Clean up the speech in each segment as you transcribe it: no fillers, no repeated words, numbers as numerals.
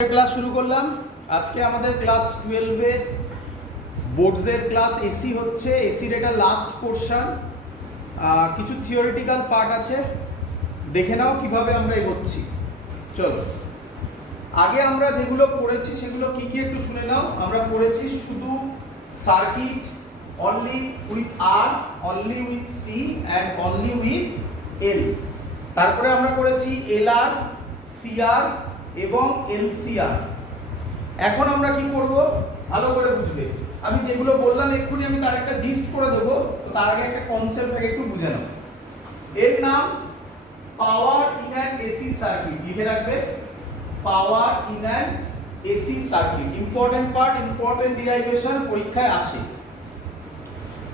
Class শুরু করলাম। আজকে আমাদের ক্লাস 12 এর বোর্ডসের ক্লাস এসি হচ্ছে। এসির এটা লাস্ট পোর্শন, কিছু থিওরিটিক্যাল পার্ট আছে, দেখে নাও কিভাবে আমরা এগোচ্ছি। চলো, আগে আমরা যেগুলো পড়েছি সেগুলো কি কি একটু শুনে নাও। আমরা পড়েছি শুধু circuit, only with R, only with C and only with L. তারপরে আমরা করেছি এলআর, সিআর এবং এলসিআর। এখন আমরা কি করব ভালো করে বুঝবে। আমি যেগুলো বললাম এক্ষুনি আমি তার একটা জিস্ট করে দেবো, তো তার আগে একটা কনসেপ্ট আগে একটু বুঝে নাও। এর নাম power in an AC circuit. লিখে রাখবে, power in an AC circuit. Important part, important derivation পরীক্ষায় আসে।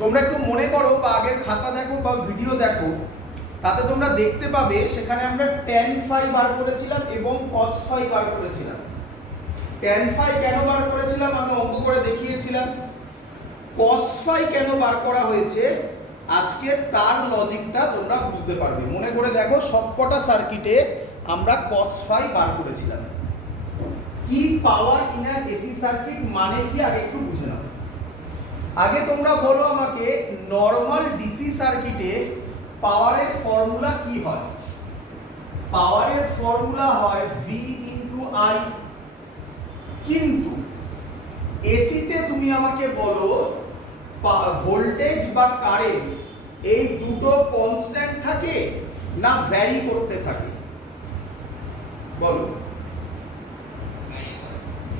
তোমরা একটু মনে করো বা আগের খাতা দেখো বা ভিডিও দেখো, তাতে তোমরা দেখতে পাবে সেখানে আমরা tan phi বার করেছিলাম এবং cos phi বার করেছিলাম। tan phi কেন বার করেছিলাম আমি অঙ্ক করে দেখিয়েছিলাম। cos phi কেন বার করা হয়েছে আজকে তার লজিকটা তোমরা বুঝতে পারবে। মনে করে দেখো, সবকটা সার্কিটে আমরা cos phi বার করেছিলাম। কি power in an AC circuit মানে কি আগে একটু বুঝে নাও। আগে তোমরা বলো আমাকে, নরমাল ডিসি সার্কিটে পাওয়ারের ফর্মুলা কি হয়? পাওয়ারের ফর্মুলা হয় V ইনটু I। কিন্তু এসিতে তুমি আমাকে বলো ভোল্টেজ বা কারেন্ট এই দুটো কনস্ট্যান্ট থাকে না ভ্যারি করতে থাকে? বলো।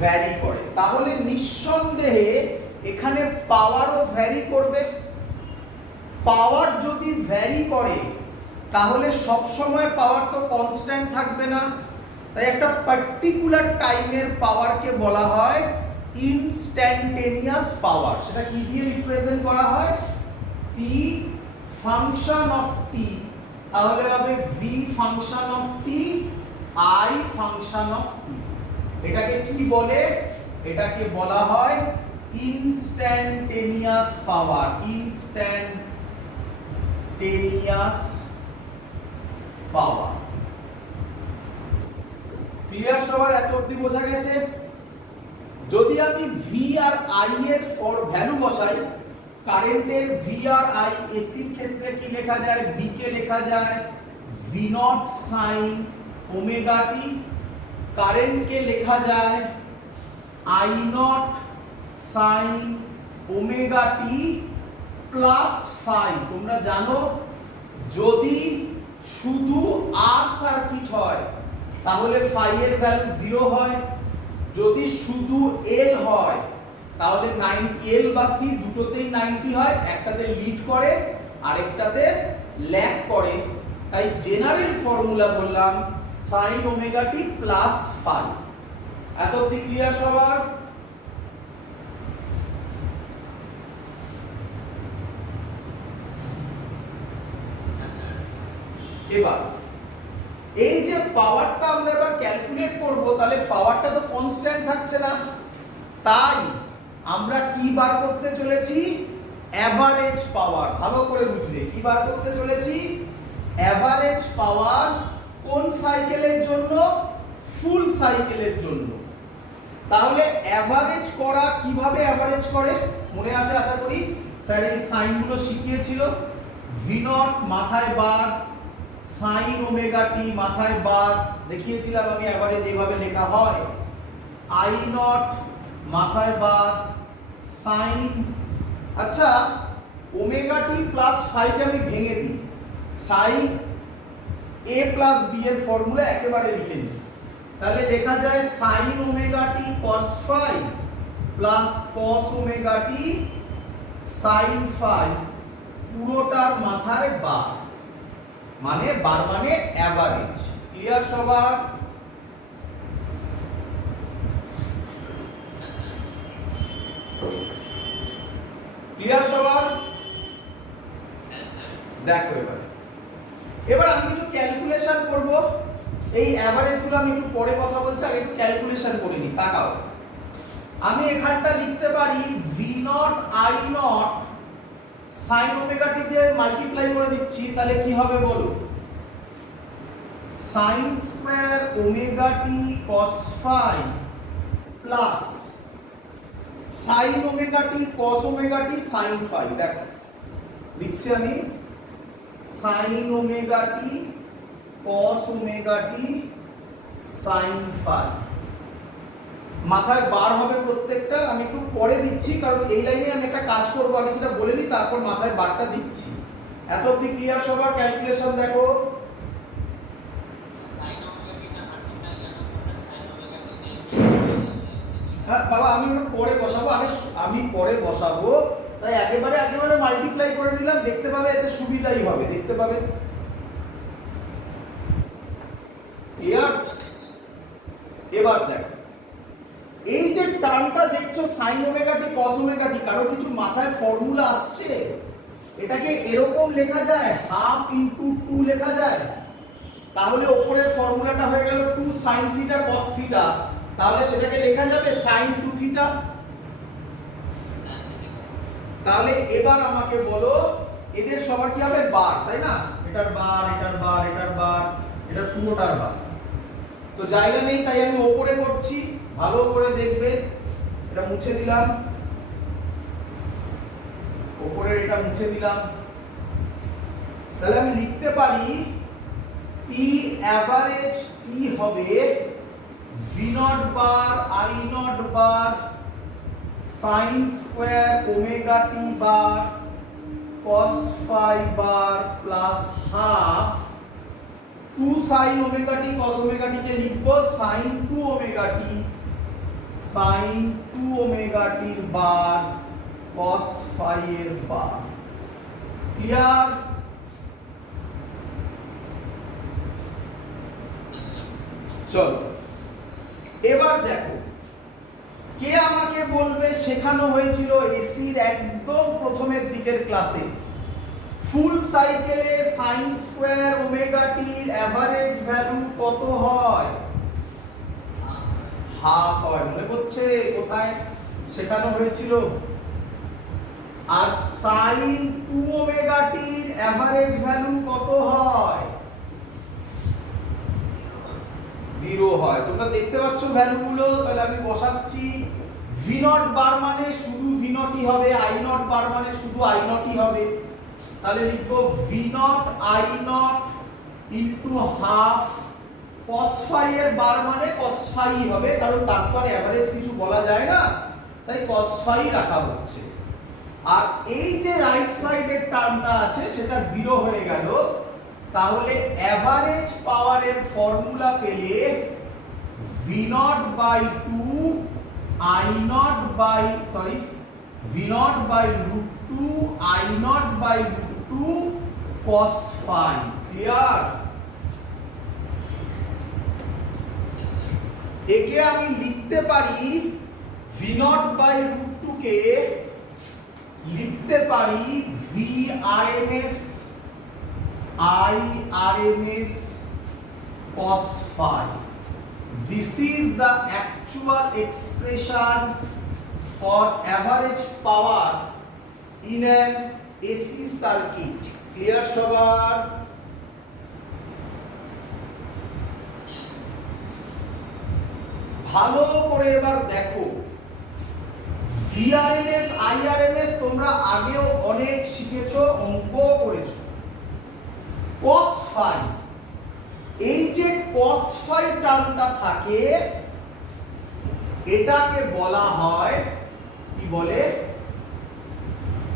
ভ্যারি করে। তাহলে নিঃসন্দেহে এখানে পাওয়ারও ভ্যারি করবে। পাওয়ার যদি ভ্যারি করে তাহলে সব সময় পাওয়ার তো কনস্ট্যান্ট থাকবে না। তাই একটা পার্টিকুলার টাইমের পাওয়ারকে বলা হয় ইনস্ট্যান্টেনিয়াস পাওয়ার। সেটা কি দিয়ে রিপ্রেজেন্ট করা হয়? p function of t। তাহলে হবে v function of t, i function of t। এটাকে কি বলে? এটাকে বলা হয় ইনস্ট্যান্টেনিয়াস পাওয়ার। ইনস্ট্যান্টেনিয়াস পাওয়ার। ক্লিয়ার সবার? এত অবধি বোঝা গেছে? যদি আমি V আর I এর ভ্যালু বসাই, কারেন্টের V আর I এসির ক্ষেত্রে কি লেখা যায়? V কে লেখা যায় V nought sine omega t। Current কে লেখা যায় I nought sine omega t plus phi। তোমরা জানো, যদি শুধু আর সার্কিট হয় তাহলে phi এর ভ্যালু 0 হয়। যদি শুধু এল হয় তাহলে এল বা সি দুটোতেই 90 হয়। একটাতে লিড করে আরেকটাতে ল্যাগ করে। তাই জেনারেল ফর্মুলা বললাম sin omega T plus phi। এত অবধি ক্লিয়ার সবার? এবার এই যে পাওয়ারটা আমরা এবার ক্যালকুলেট করব, তাহলে পাওয়ারটা তো কনস্ট্যান্ট থাকছে না। তাই আমরা কি বার করতে চলেছি? এভারেজ পাওয়ার। ভালো করে বুঝবে, কি বার করতে চলেছি? এভারেজ পাওয়ার। কোন সাইকেলের জন্য? ফুল সাইকেলের জন্য। তাহলে এভারেজ করা কিভাবে এভারেজ করে মনে আছে আশা করি। স্যার এই সাইনগুলো শিখিয়েছিল। ভি নট মাথায় বার, সাইন ওমেগা টি মাথায় বাদ দেখিয়েছিলাম আমি। এভারেজ এইভাবে লেখা হয়, আই নট মাথায় বাদ সাইন। আচ্ছা, ওমেগা টি প্লাস phi কে আমি ভেঙে দিই, সাইন a প্লাস b এর ফর্মুলা একেবারে লিখে নিই। তাহলে লেখা যায় sine omega T cos phi plus cos omega T sine phi, পুরোটার মাথায় বার। মানে বার মানে এভারেজ। ক্লিয়ার সবার? ক্লিয়ার সবার? দেখো এবার আমি কিছু ক্যালকুলেশন করব। এই এভারেজ গুলো আমি একটু পরে কথা বলছি, আগে একটু ক্যালকুলেশন করে নিই। তাকাও, আমি এখানটা লিখতে পারি V nought I nought sine omega T দিয়ে মাল্টিপ্লাই করে দিচ্ছি। তাহলে কি হবে বলো? Sine square omega T cos phi প্লাস sin omega T cos omega T sin phi। দেখো লিখছি আমি sin omega T cos omega T sin phi। মাথায় বার হবে প্রত্যেকটা, আমি একটু পরে দিচ্ছি কারণ এই লাইনে আমি একটা কাজ করব, আগে সেটা বলে নিই তারপর মাথায় বারটা দিচ্ছি। এত অবধি ক্লিয়ার সবার? ক্যালকুলেশন দেখো, হ্যাঁ বাবা আমি পরে বসাবো, আমি পরে বসাবো, তাই একেবারে মাল্টিপ্লাই করে নিলাম, দেখতে পাবে এতে সুবিধাই হবে, দেখতে পাবে। ক্লিয়ার? এবার দেখো এই যে টার্মটা দেখছো sin omega T cos omega টি, কারো কিছু মাথায় ফর্মুলা আসছে? এটাকে এরকম লেখা যায়, হাফ ইনটু 2 লেখা যায়, তাহলে উপরের ফর্মুলাটা হয়ে গেল 2 sin থিটা cos থিটা, তাহলে সেটাকে লেখা যাবে sin 2 থিটা। তাহলে এবার আমাকে বলো এদের সবার কি হবে? বার, তাই না? এটার বার, এটার বার, এটার বার, এটার পুরোটার বার। তো জায়গা নেই তাই আমি উপরে করছি, ভালো করে দেখবে। এটা মুছে দিলাম, উপরের এটা মুছে দিলাম। তাহলে আমি লিখতে পারি P অ্যাভারেজ T হবে V not bar I not bar sin square omega t bar cos phi bar plus half 2 sin omega t cos omega t কে লিখব sin 2 omega t sin 2 omega t এর বার cos phi এর বার। Clear? চলো এবার দেখো, কে আমাকে বলবে শেখানো হয়েছিল এসির একদম প্রথমের দিকের ক্লাসে ফুল সাইকেলে sin স্কয়ার ওমেগা টি এর এভারেজ ভ্যালু কত হয়? হাফ হয়। মনে পড়ছে কোথায় শেখানো হয়েছিল? আর sin 2 ওমেগা টি এর এভারেজ ভ্যালু কত হয়? 0 হয়। তোমরা দেখতে পাচ্ছ ভ্যালুগুলো? তাহলে আমি বসাচ্ছি v নট বার মানে শুধু v নটই হবে, i নট বার মানে শুধু i নটই হবে। তাহলে লিখব v not i not into half cos phi এর বার মানে cos phi হবে, কারণ তারপরে এভারেজ কিছু বলা যায় না, তাই cos phi রাখা হচ্ছে। আর এই যে রাইট সাইডের টার্মটা আছে সেটা 0 হয়ে গেল। তাহলে এভারেজ পাওয়ারের ফর্মুলা পেলে v naught by 2 i naught by v naught by root 2 i naught by root 2 cos phi। Clear? একে আমি লিখতে পারি v নট বাই রুট 2 কে লিখতে পারি v rms I RMS cos phi. This is the actual expression for average power in an AC circuit. Clear সবার? ভালো করে এবার দেখো, VRMS IRMS তোমরা আগেও অনেক শিখেছো, অঙ্ক করেছো। cos phi, এই যে cos phi টার্মটা থাকে এটাকে বলা হয় কি বলে?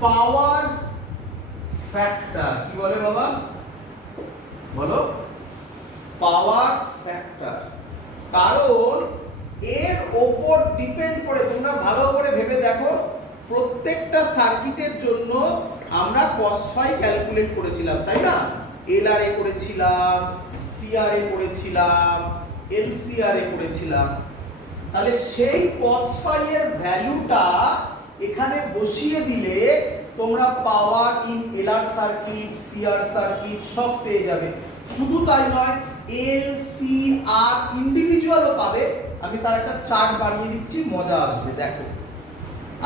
Power factor. কি বলে বাবা? বলো। Power factor. কারণ এর উপর ডিপেন্ড করে, তোমরা ভালো করে ভেবে দেখো, প্রত্যেকটা সার্কিটের জন্য আমরা cos phi ক্যালকুলেট করেছিলাম, তাই না? এলআরএ করেছিলাম, সিআরএ করেছিলাম, এলসিআরএ করেছিলাম। তাহলে সেই cos phi এর ভ্যালুটা এখানে বসিয়ে দিলে তোমরা power in LR circuit, CR circuit সব পেয়ে যাবে। শুধু তাই নয়, এল সি আর ইন্ডিভিজুয়ালও পাবে। আমি তার একটা চার্ট বানিয়ে দিচ্ছি, মজা আসবে। দেখো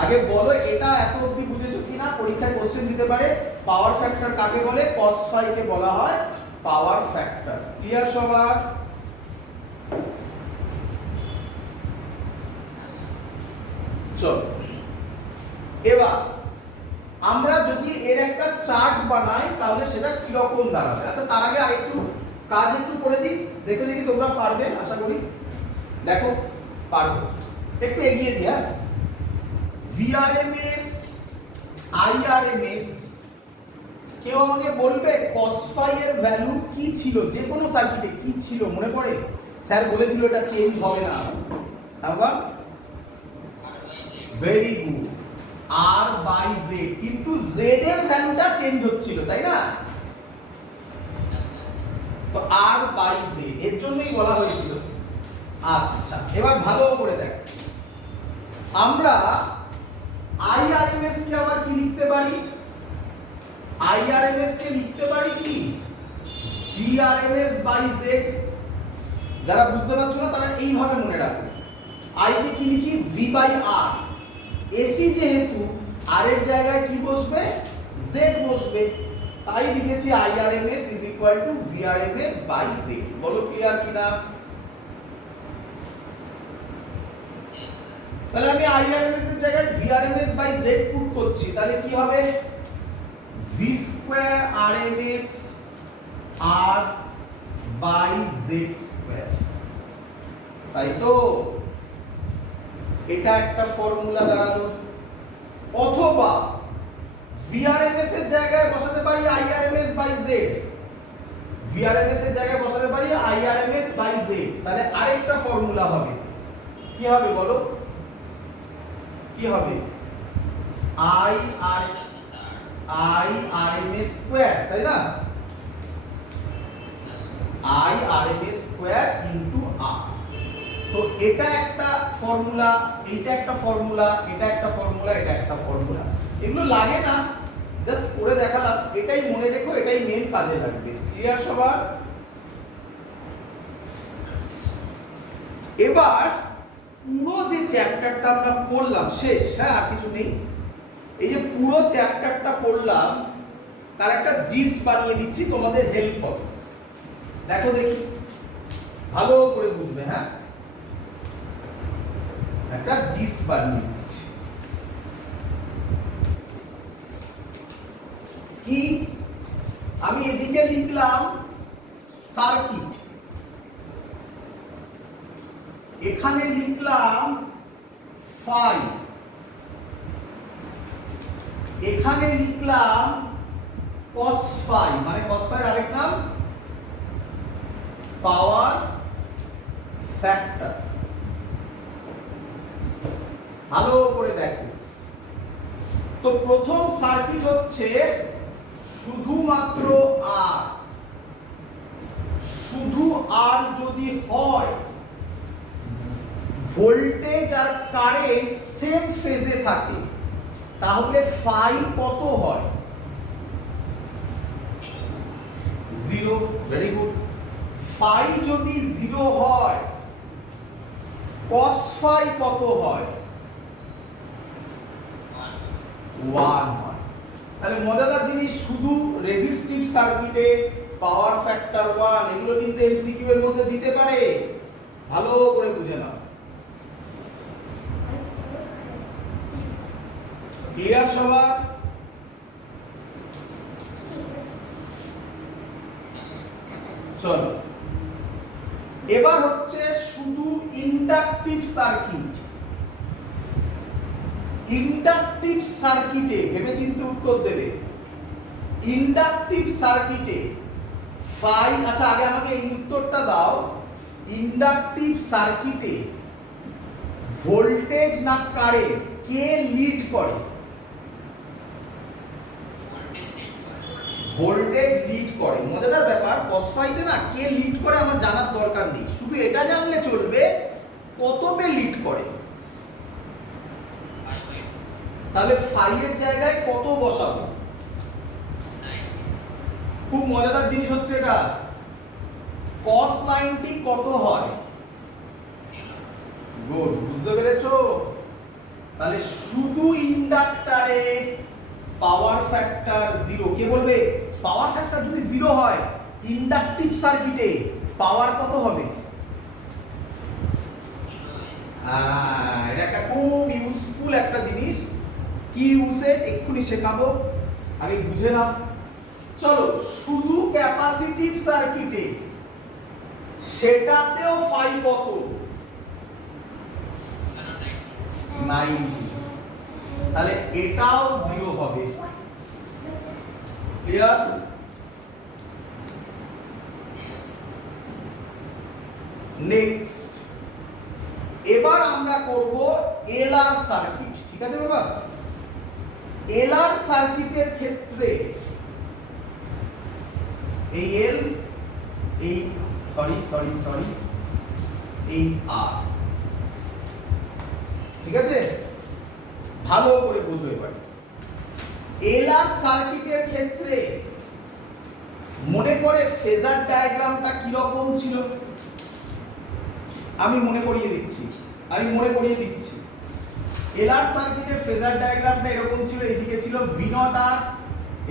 আগে বলো এটা এত অবধি বুঝেছো কিনা? পরীক্ষায় কোশ্চেন দিতে পারে। পাওয়ার ফ্যাক্টর কাকে বলে? cos phi কে বলা হয় পাওয়ার ফ্যাক্টর। ক্লিয়ার সবার? চলো এবার আমরা যদি এর একটা চার্ট বানাই তাহলে সেটা কি রকম দাঁড়াবে। আচ্ছা তার আগে আরেকটু কাজ একটু করে দিই, দেখে দেখি তোমরা পারবে, আশা করি দেখো পারবে। একটু এগিয়ে দিই। হ্যাঁ, ভিআরএমএস আইআরএমএস, কেউ আমাকে বলবে cos phi এর ভ্যালু কি ছিল, যে কোনো সার্কিটে কি ছিল মনে পড়ে? স্যার বলেছিল এটা চেঞ্জ হবে না। আবার ভেরি গুড, আর বাই জেড, কিন্তু জেড এর ভ্যালুটা চেঞ্জ হচ্ছিল তাই না? তো আর বাই জেড এর জন্যই বলা হয়েছিল। আচ্ছা এবার ভালো করে দেখ, আমরা আইআরএমএস কে আবার কি লিখতে পারি? আইআরএমএস কে লিখতে পারি কি ভিআরএমএস বাই জেড। যারা বুঝতে পারছো না তারা এইভাবে মনে রাখো, আই কে কি লিখি ভি বাই আর, এসি যেহেতু আর এর জায়গায় কি বসবে জেড বসবে, তাই লিখেছি IRMS is equal to VRMS by Z. বলো ক্লিয়ার কিনা? তাহলে আমি আইআরএমএস এর জায়গায় ভিআরএমএস বাই জেড পুট করছি, তাহলে কি হবে ভি স্কয়ার আরএমএস আর বাই জেড স্কয়ার, তাই তো? এটা একটা ফর্মুলা দাঁড়ালো। অথবা ভিআরএমএস এর জায়গায় বসাতে পারি আইআরএমএস বাই জেড, ভিআরএমএস এর জায়গায় বসাতে পারি আইআরএমএস বাই জেড, তাহলে আরেকটা ফর্মুলা হবে। কি হবে বলো? কি হবে? আইআরএমএস স্কয়ার, তাই না? আইআরএমএস স্কয়ার ইনটু আর। তো এটা একটা ফর্মুলা, এইটা একটা ফর্মুলা, এটা একটা ফর্মুলা, এটা একটা ফর্মুলা। এগুলো লাগে না, জাস্ট করে দেখালাম। এটাই মনে রেখো, এটাই মেন কাজে লাগবে। ক্লিয়ার সবার? এবার পুরো যে চ্যাপ্টারটা আমরা পড়লাম শেষ, হ্যাঁ আর কিছু নেই। এই যে পুরো চ্যাপ্টারটা পড়লাম তার একটা জিস্ট বানিয়ে দিচ্ছি, তোমাদের হেল্প হবে। দেখো দেখি, ভালো করে বুঝবে। হ্যাঁ, একটা জিস্ট বানিয়ে দিচ্ছি। কি? আমি এদিকে লিখলাম সার্কিট, এখানে লিখলাম ফাই, এখানে লিখলাম cos phi, মানে cos phi এর আরেক নাম পাওয়ার ফ্যাক্টর। ভালো করে দেখো, তো প্রথম সার্কিট হচ্ছে শুধুমাত্র আর, শুধু আর যদি হয়, ভোল্টেজ আর কারেন্ট সেম ফেজে থাকে, তাহলে ফাই কত হয়? 0। Very good. ফাই যদি 0 হয়, cos phi কত হয়? 1 হয়। তাহলে মজাদার জিনিস, শুধু রেজিস্টিভ সার্কিটে পাওয়ার ফ্যাক্টর 1, এগুলো কিন্তু এমসিকিউ এর মধ্যে দিতে পারে। ভালো করে বুঝে নাও। ক্লিয়ার সবার? চলো এবার হচ্ছে শুধু ইন্ডাকটিভ সার্কিট। ইন্ডাকটিভ সার্কিটে ভেবেচিন্তে উত্তর দেবে। ইন্ডাকটিভ সার্কিটে ফাই, আচ্ছা আগে আমাকে এই উত্তরটা দাও, ইন্ডাকটিভ সার্কিটে ভোল্টেজ না কারেন্ট কে লিড করে? ভোল্টেজ লিড করে। মজাদার ব্যাপার, cos phi তে না কে লিড করে আমার জানার দরকার নেই, শুধু এটা জানলে চলবে কততে লিড করে। তাহলে phi এর জায়গায় কত বসাবো? খুব মজাদার জিনিস হচ্ছে এটা, cos 90 কত হয়? গুড, বুঝতে পেরেছো? তাহলে শুধু ইন্ডাক্টরে পাওয়ার ফ্যাক্টর 0। কে বলবে পাওয়ার ফ্যাক্টর যদি 0 হয়, ইন্ডাকটিভ সার্কিটে পাওয়ার কত হবে? এটা একটা খুব ইউজফুল ইউজফুল একটা জিনিস, কি ইউসেজ এক্ষুনি শেখাবো, আগে বুঝে নাও। চলো, শুধু ক্যাপাসিটিভ সার্কিটে সেটাতেও ফাই কত? 90। তাহলে এটাও 0 হবে। ক্লিয়ার? নেক্সট, এবার আমরা করব এলআর সার্কিট। ঠিক আছে বাবা? এলআর সার্কিটের ক্ষেত্রে এই এল, এই সরি এই আর, ঠিক আছে? ভালো করে বুঝো এবার। এলআর সার্কিটের ক্ষেত্রে মনে করে ফেজার ডায়াগ্রামটা কি রকম ছিল? আমি মনে করিয়ে দিচ্ছি। এলআর সার্কিটের ফেজার ডায়াগ্রামটা এরকম ছিল, এদিকে ছিল V0 আর,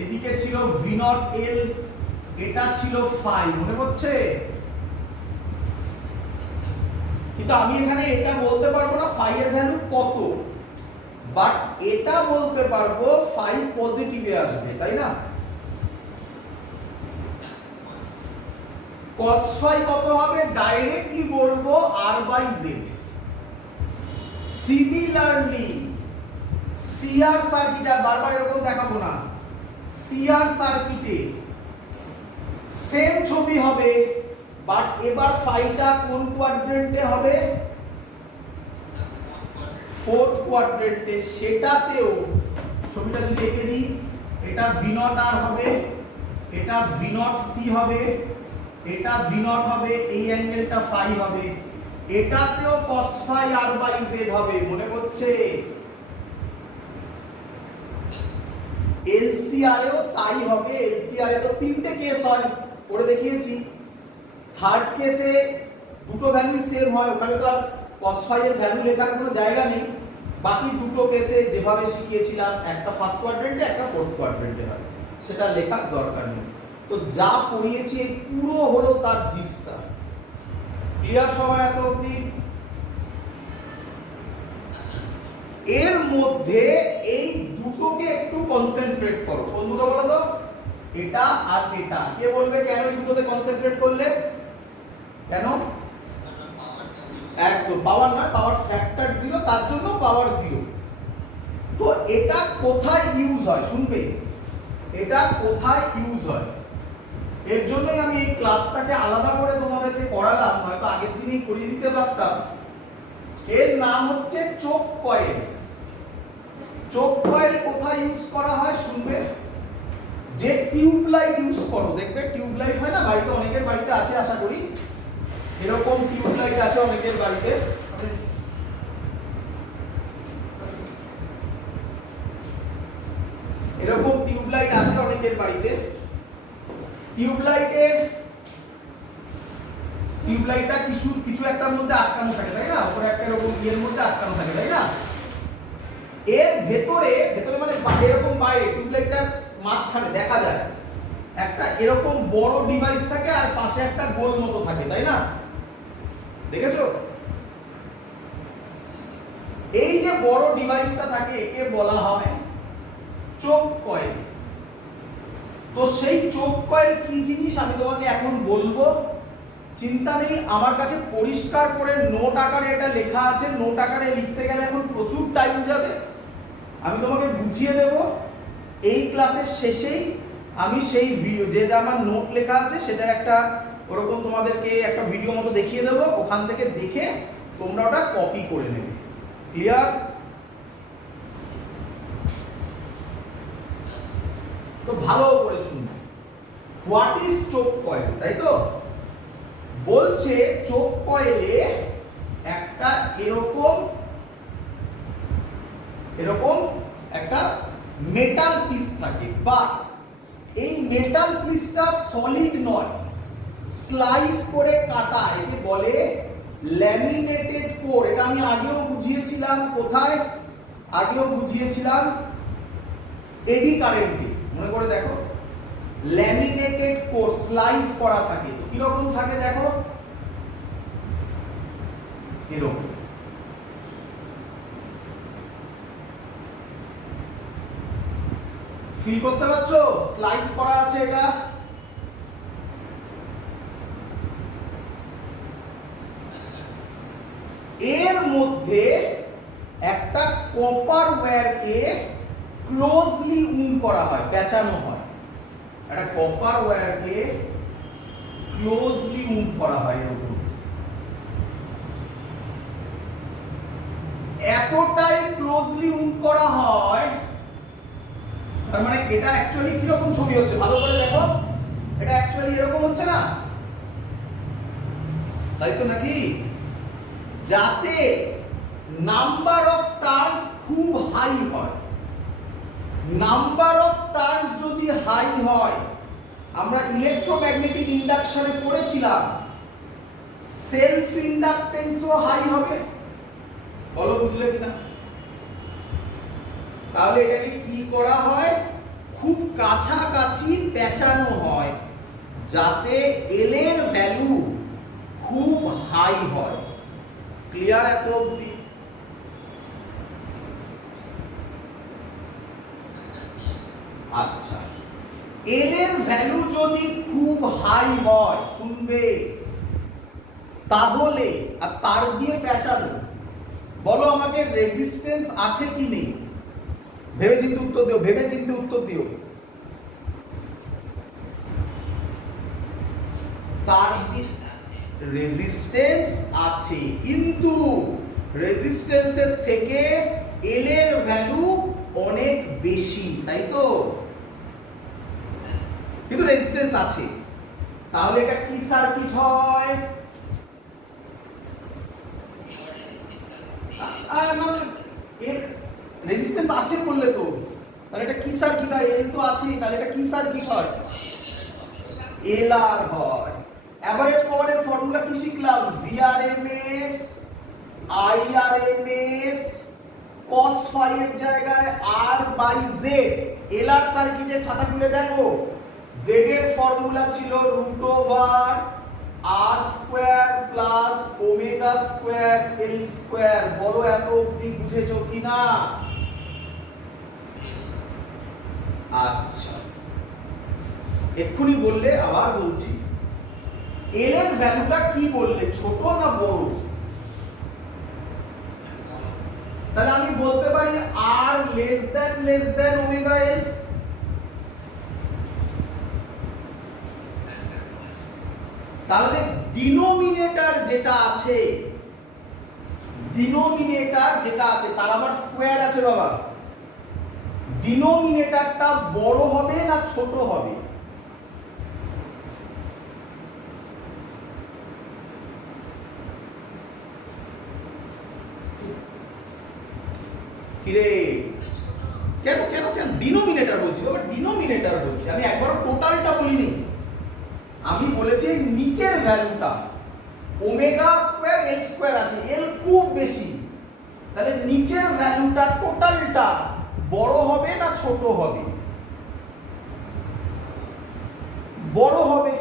এদিকে ছিল V0 L, এটা ছিল ফাই, মনে পড়ছে? কিন্তু আমি এখানে এটা বলতে পারবো না ফাই এর ভ্যালু কত, বাট এটা বলতে পারবো ফাই পজিটিভে আসবে, তাই না? cos phi কত হবে? ডাইরেক্টলি বলবো r/z। সিমিলারলি সিআর সার্কিট, আর বারবার এরকম দেখাবো না, সিআর সার্কিটে সেম ছবি হবে, বাট এবার ফাইটা কোন কোয়াড্রেন্টে হবে? ফোর্থ কোয়াড্রেন্টে। সেটাতেও ছবিটা যদি এঁকে দিই, এটা V0 r হবে, এটা V0 c হবে, এটা V0 হবে, এই অ্যাঙ্গেলটা ফাই হবে, এটাতেও cos phi r/z হবে, মনে পড়ছে? LCR এও তাই হবে। LCR এ তো তিনটে কেস হয়, করে দেখিয়েছি। থার্ড কেসে দুটো ভ্যালু সেম হয়, ওখানে তো আর cos phi এর ভ্যালু লেখার কোনো জায়গা নেই। বাকি দুটো কেসে যেভাবে শিখিয়েছিলাম, একটা ফার্স্ট কোয়াড্রেন্টে, একটা ফোর্থ কোয়াড্রেন্টে হয়, সেটা লেখার দরকার নেই। তো যা পড়িয়েছি পুরো হলো তার জিসটা। ক্লিয়ার সবাই এত অবধি? এর মধ্যে এই দুটোকে একটু কনসেন্ট্রেট করো। কোন দুটো বলো তো? এটা আর এটা। কে বলবে কেন এই দুটোতে কনসেন্ট্রেট করলে? কেন? একদম পাওয়ার না, পাওয়ার ফ্যাক্টর 0, তার জন্য পাওয়ার 0। তো এটা কোথায় ইউজ হয় শুনবে, এটা কোথায় ইউজ হয়, এর জন্যই আমি এই ক্লাসটাকে আলাদা করে তোমাদেরকে করালাম, হয়তো আগের দিনই করিয়ে দিতে পারতাম। এর নাম হচ্ছে চোক কয়েল। চোক কয়েল কোথায় ইউজ করা হয় শুনবে? যে টিউব লাইট ইউজ করো, দেখবে টিউব লাইট হয় না বাড়িতে, অনেকের বাড়িতে আছে আশা করি, এরকম টিউব লাইট আছে অনেকের বাড়িতে। এরকম টিউব লাইট আছে অনেকের বাড়িতে। টিউব লাইটটা কিছু একটার মধ্যে আটকানো থাকে, তাই না? উপরে একটা এরকম ইয়ের মধ্যে আটকানো থাকে, তাই না? এর ভেতরে মানে এরকম বাইরে টিউব লাইটটার মাঝখানে দেখা যায় একটা এরকম বড় ডিভাইস থাকে, আর পাশে একটা গোল মতো থাকে, তাই না? দেখেছো? এই যে বড় ডিভাইসটা থাকে, একে বলা হয় চোক কয়েল। তো সেই চোক কয়েল কি জিনিস আমি তোমাকে এখন বলবো, চিন্তা নেই। আমার কাছে পরিষ্কার করে নোট আকারে এটা লেখা আছে, নোট আকারে লিখতে গেলে এখন প্রচুর টাইম যাবে, আমি তোমাকে বুঝিয়ে দেব এই ক্লাসের শেষেই। আমি সেই যেটা আমার নোট লেখা আছে সেটা একটা ওরকম তোমাদেরকে একটা ভিডিও মতো দেখিয়ে দেবো, ওখান থেকে দেখে তোমরা ওটা কপি করে নেবে। ক্লিয়ার? তো ভালো করে শুনবে, হোয়াট ইজ চোক কয়েল, তাই তো? বলছে চোক কয়েলে একটা এরকম একটা মেটাল পিস থাকে, বাট এই মেটাল পিসটা সলিড নয়, স্লাইস করে কাটা, একে বলে ল্যামিনেটেড কোর। এটা আমি আগেও বুঝিয়েছিলাম, কোথায়? আগেও বুঝিয়েছিলাম এডি কারেন্টে, মনে করে দেখো। ল্যামিনেটেড কোর স্লাইস করা থাকে, তো কিরকম থাকে দেখো, এরকম। ফিল করতে পারছো? স্লাইস করা আছে এটা। এর মধ্যে একটা কপার ওয়্যারকে ক্লোজলি উন্ড করা হয়, পেঁচানো হয়। একটা কপার ওয়্যারকে ক্লোজলি উন্ড করা হয় এরকম। এতটাই ক্লোজলি উন্ড করা হয়, তার মানে এটা অ্যাকচুয়ালি কি রকম ছবি হচ্ছে ভালো করে দেখো। এটা অ্যাকচুয়ালি এরকম হচ্ছে না, তাই তো নাকি? যাতে নাম্বার অফ টার্নস খুব হাই হয়। নাম্বার অফ টার্নস যদি হাই হয়, আমরা ইলেকট্রোম্যাগনেটিক ইন্ডাকশনে পড়েছিলাম সেলফ ইন্ডাকটেন্সও হাই হবে। বলো বুঝলে কিনা? তাহলে এটাকে কি করা হয়? খুব কাছাকাছি পেঁচানো হয় যাতে এল এর ভ্যালু খুব হাই হয়। ক্লিয়ার এত অবধি? আচ্ছা, এল এর ভ্যালু যদি খুব হাই হয়, শুনবে, তাহলে আর তার দিয়ে পেঁচানো, বলো আমাকে রেজিস্ট্যান্স আছে কি নেই? ভেবে চিন্তে উত্তর দিও, ভেবে চিন্তে উত্তর দিও। তার রেজিস্ট্যান্স আছে, কিন্তু রেজিস্ট্যান্সের থেকে এল এর ভ্যালু অনেক বেশি, তাই তো? কিন্তু রেজিস্ট্যান্স আছে, তাহলে এটা কি সার্কিট হয়? রেজিস্ট্যান্স আছে বললে তো, তাহলে এটা কি সার্কিট হয়? এল তো আছে, তাহলে এটা কি সার্কিট হয়? এলআর হয়। এভারেজ পাওয়ারের ফর্মুলা কি শিখলাম? ভিআরএমএস আইআরএমএস cos phi এর জায়গায় r বাই z। এলআর সার্কিটে খাতা খুলে দেখো, z এর ফর্মুলা ছিল root over r square plus omega square l square. বলো এত অবধি বুঝেছো কিনা? আচ্ছা, এক্ষুনি বললে, আবার বলছি, এল এর ভ্যালুটা কি বললে, ছোট না বড়? তাহলে আমি বলতে পারি আর লেস দেন ওমেগা এল। তাহলে ডিনোমিনেটর যেটা আছে, তার আবার স্কয়ার আছে বাবা। ডিনোমিনেটরটা বড় হবে না ছোট হবে? কিরে, কেন কেন কেন ডিনোমিনেটর বলছি বাবা, ডিনোমিনেটর বলছি আমি, একবারও টোটালটা বলিনি। আমি বলেছি নিচের ভ্যালুটা ওমেগা স্কয়ার এল স্কয়ার আছে, এল খুব বেশি, তাহলে নিচের ভ্যালুটা টোটালটা বড় হবে না ছোট হবে? বড় হবে।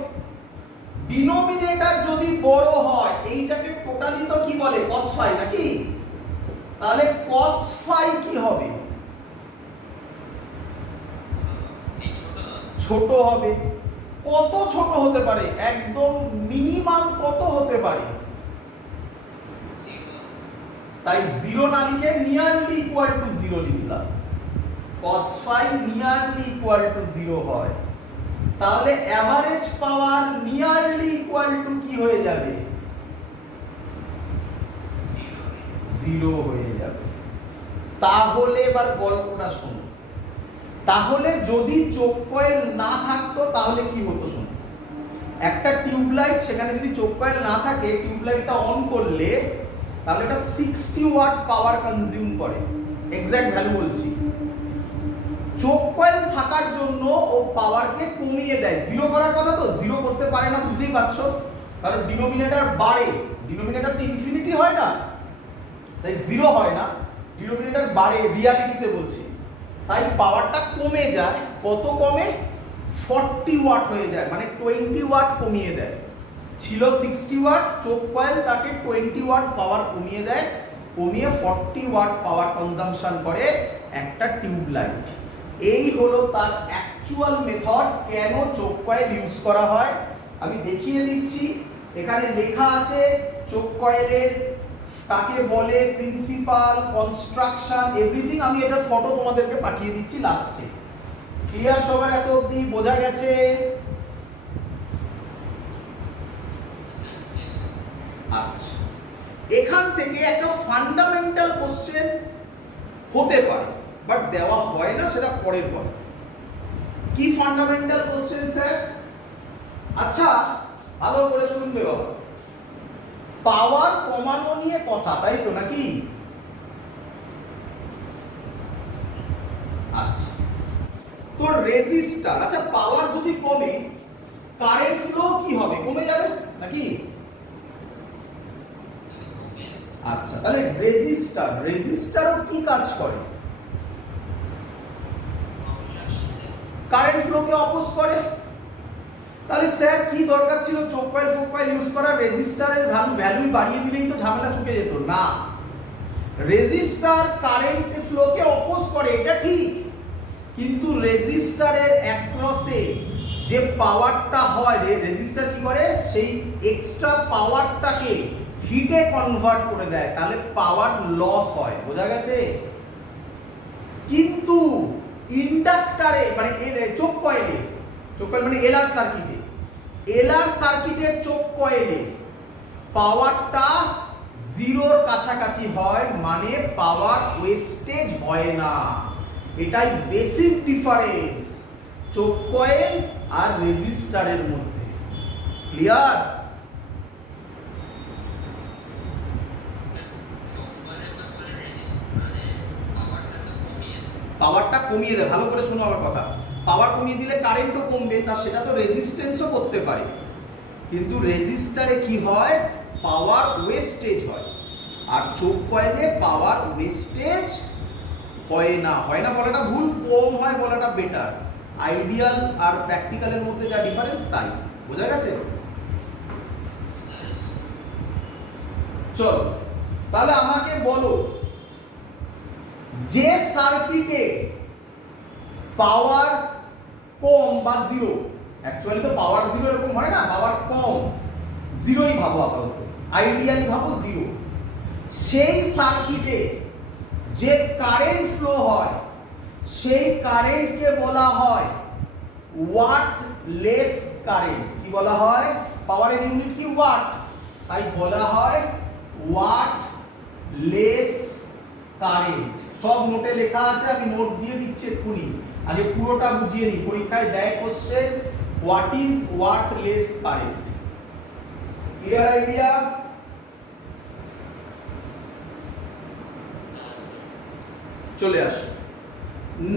ডিনোমিনেটর যদি বড় হয়, এইটাকে টোটালি তো কি বলে, cos phi নাকি? তাহলে cos phi কি হবে? ছোট হবে। কত ছোট হতে পারে? একদম মিনিমাম কত হতে পারে? তাই 0 না লিখে নিয়ারলি ইকুয়াল টু 0 লিখলাম। cos phi nearly equal to 0 হয়, তাহলে average power nearly equal to কি হয়ে যাবে? 0 হয়ে যাবে। তাহলে এবার গল্পটা শোনো। তাহলে যদি চোখ কয়েল না থাকতো তাহলে কি হতো শোনো। একটা টিউবলাইট, সেখানে যদি চোখ কয়েল না থাকে, টিউবলাইটটা অন করলে তাহলে এটা 60 ওয়াট পাওয়ার কনজিউম করে। এক্সাক্ট ভ্যালু বলছি। চোখ কয়েল থাকার জন্য ও পাওয়ারকে কমিয়ে দেয়, 0 করার কথা তো 0 করতে পারে না, বুঝতেই পারছো, কারণ ডিনোমিনেটর বাড়ে। ডিনোমিনেটর তো ইনফিনিটি হয় না, তাই 0 হয় না, ডিনোমিনেটর বাড়ে রিয়ালিটিতে বলছি। তাই পাওয়ারটা কমে যায়। কত কমে? 40 ওয়াট হয়ে যায়, মানে 20 ওয়াট কমিয়ে দেয়। ছিল 60 ওয়াট, চোখ কয়েল তাকে 20 ওয়াট পাওয়ার কমিয়ে দেয়, কমিয়ে 40 ওয়াট পাওয়ার কনজাম্পশন করে একটা টিউবলাইট। এই হলো তার অ্যাকচুয়াল মেথড, কেন চোখ কয়েল ইউজ করা হয় আমি দেখিয়ে দিচ্ছি। এখানে লেখা আছে চোখ কয়েলের কাকে বলে, প্রিন্সিপাল, কনস্ট্রাকশন, এভরিথিং। আমি এটার ফটো তোমাদেরকে পাঠিয়ে দিচ্ছি লাস্টে। ক্লিয়ার সবার এত অবধি? বোঝা গেছে? আচ্ছা, এখান থেকে একটা ফান্ডামেন্টাল কোশ্চেন হতে পারে, বাট দেওয়া হয় না, সেটা পরের কথা। কি ফান্ডামেন্টাল কোশ্চেন স্যার? আচ্ছা ভালো করে শুনবে বাবা, পাওয়ার কমানো নিয়ে কথা, তাই তো নাকি? আচ্ছা, তো রেজিস্টার, আচ্ছা পাওয়ার যদি কমে কারেন্ট ফ্লো কি হবে? কমে যাবে নাকি? আচ্ছা, তাহলে রেজিস্টারও কি কাজ করে? কারেন্ট ফ্লোকে অপোজ করে। তাহলে স্যার কি দরকার ছিল চোখ কয়েল ফোক কয়েল ইউজ করা? রেজিস্টারের ভ্যালু বাড়িয়ে দিলেই তো ঝামেলা চুকে যেত না। রেজিস্টার কারেন্ট ফ্লোকে অপোজ করে, এটা ঠিক, কিন্তু রেজিস্টারের অ্যাক্রসে যে পাওয়ারটা হয়, রেজিস্টার কি করে? সেই এক্সট্রা পাওয়ারটাকে হিটে কনভার্ট করে দেয়, তাহলে পাওয়ার লস হয়। বোঝা গেছে? কিন্তু ইন্ডাক্টরে মানে চোখ কয়েলে, চোখ কয়েল মানে এলআর সার্কিটের চোখ কয়েলে পাওয়ারটা জিরোর কাছাকাছি হয়, মানে পাওয়ার ওয়েস্টেজ হয় না। এটাই বেসিক ডিফারেন্স চোখ কয়েল আর রেজিস্টারের মধ্যে। ক্লিয়ার? পাওয়ারটা কমিয়ে দেয়, ভালো করে শোনো আমার কথা। পাওয়ার কমিয়ে দিলে কারেন্টও কমবে, তা সেটা তো রেজিস্ট্যান্সও করতে পারে, কিন্তু রেজিস্টারে কি হয়? পাওয়ার ওয়েস্টেজ হয়, আর চোখ কয়েলে পাওয়ার ওয়েস্টেজ হয় না। হয় না বলাটা ভুল, কম হয় বলাটা বেটার। আইডিয়াল আর প্র্যাকটিক্যালের মধ্যে যা ডিফারেন্স, তাই। বোঝা গেছে? চলো তাহলে আমাকে বলো, যে সার্কিটে পাওয়ার কম বা জিরো, অ্যাকচুয়ালি তো পাওয়ার জিরো এরকম হয় না, পাওয়ার কম, জিরোই ভাবো আপাতত, আইডিয়ালি ভাবো জিরো, সেই সার্কিটে যে কারেন্ট ফ্লো হয় সেই কারেন্টকে বলা হয় ওয়াট লেস কারেন্ট। কি বলা হয়? পাওয়ারের ইউনিট কি? ওয়াট, তাই বলা হয় ওয়াট লেস কারেন্ট। সব নোটে লেখা আছে, আমি নোট দিয়ে দিচ্ছি এক্ষুনি, আগে পুরোটা বুঝিয়ে নিই। পরীক্ষায় দেয় question, what is watt less current. Clear idea? চলে আসো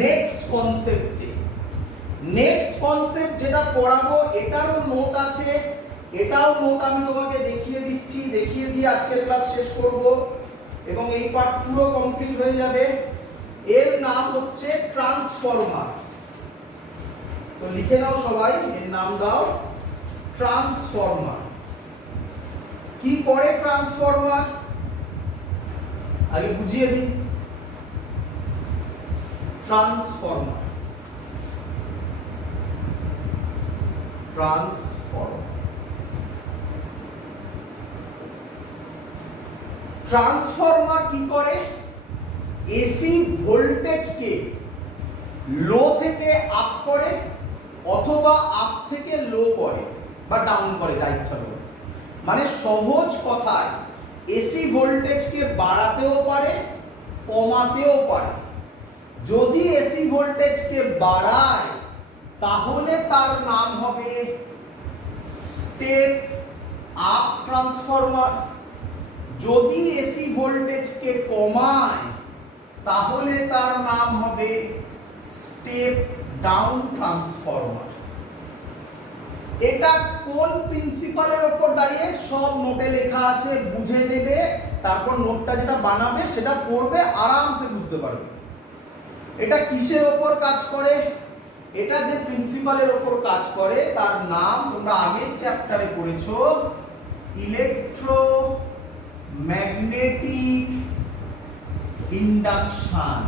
নেক্সট কনসেপ্টে। নেক্সট কনসেপ্ট যেটা পড়াবো এটারও নোট আছে, এটাও নোট আমি তোমাকে দেখিয়ে দিচ্ছি, দেখিয়ে দিয়ে আজকের ক্লাস শেষ করব এবং এই পার্ট পুরো কমপ্লিট হয়ে যাবে। এর নাম হচ্ছে ট্রান্সফরমার। তো লিখে নাও সবাই, এর নাম দাও ট্রান্সফরমার। কি করে ট্রান্সফরমার আগে বুঝিয়ে দিই। ট্রান্সফরমার কি করে? এসি ভোল্টেজকে লো থেকে আপ করে, অথবা আপ থেকে লো করে বা ডাউন করে, যা ইচ্ছা করে। মানে সহজ কথায় এসি ভোল্টেজকে বাড়াতেও পারে, কমাতেও পারে। যদি এসি ভোল্টেজকে বাড়ায় তাহলে তার নাম হবে স্টেপ আপ ট্রান্সফরমার। যদি এসি ভোল্টেজকে কমায় তাহলে তার নাম হবে স্টেপ ডাউন ট্রান্সফরমার। এটা কোন প্রিন্সিপালের উপর দাঁড়িয়ে? সব নোটে লেখা আছে, বুঝে নেবে, তারপর নোটটা যেটা বানাবে সেটা পড়বে, আরামসে বুঝতে পারবে। এটা কিসের উপর কাজ করে? এটা যে প্রিন্সিপালের উপর কাজ করে তার নাম তোমরা আগের চ্যাপ্টারে পড়েছো, ইলেকট্রোম্যাগনেটিক ইন্ডাকশন।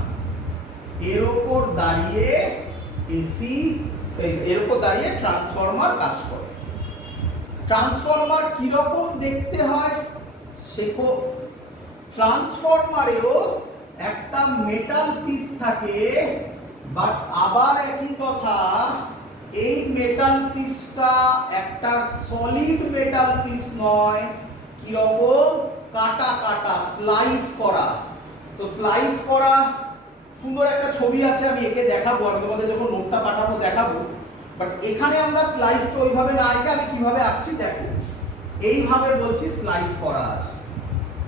এর উপর দাঁড়িয়ে এসি, এর উপর দাঁড়িয়ে ট্রান্সফরমার কাজ করে। ট্রান্সফরমার কি রকম দেখতে হয় শেখো। ট্রান্সফরমারেও একটা মেটাল পিস থাকে, বাট আবার একই কথা, এই মেটাল পিসটা একটা সলিড মেটাল পিস নয়, কি রকম কাটা কাটা, স্লাইস করা। তো স্লাইস করা সুন্দর একটা ছবি আছে, আমি একে দেখাবো, আমি তোমাদের যখন নোটটা পাঠাবো দেখাবো। বাট এখানে আমরা স্লাইসটা ওইভাবে না এঁকে আমি কিভাবে আঁকছি দেখো, এইভাবে বলছি স্লাইস করা আছে।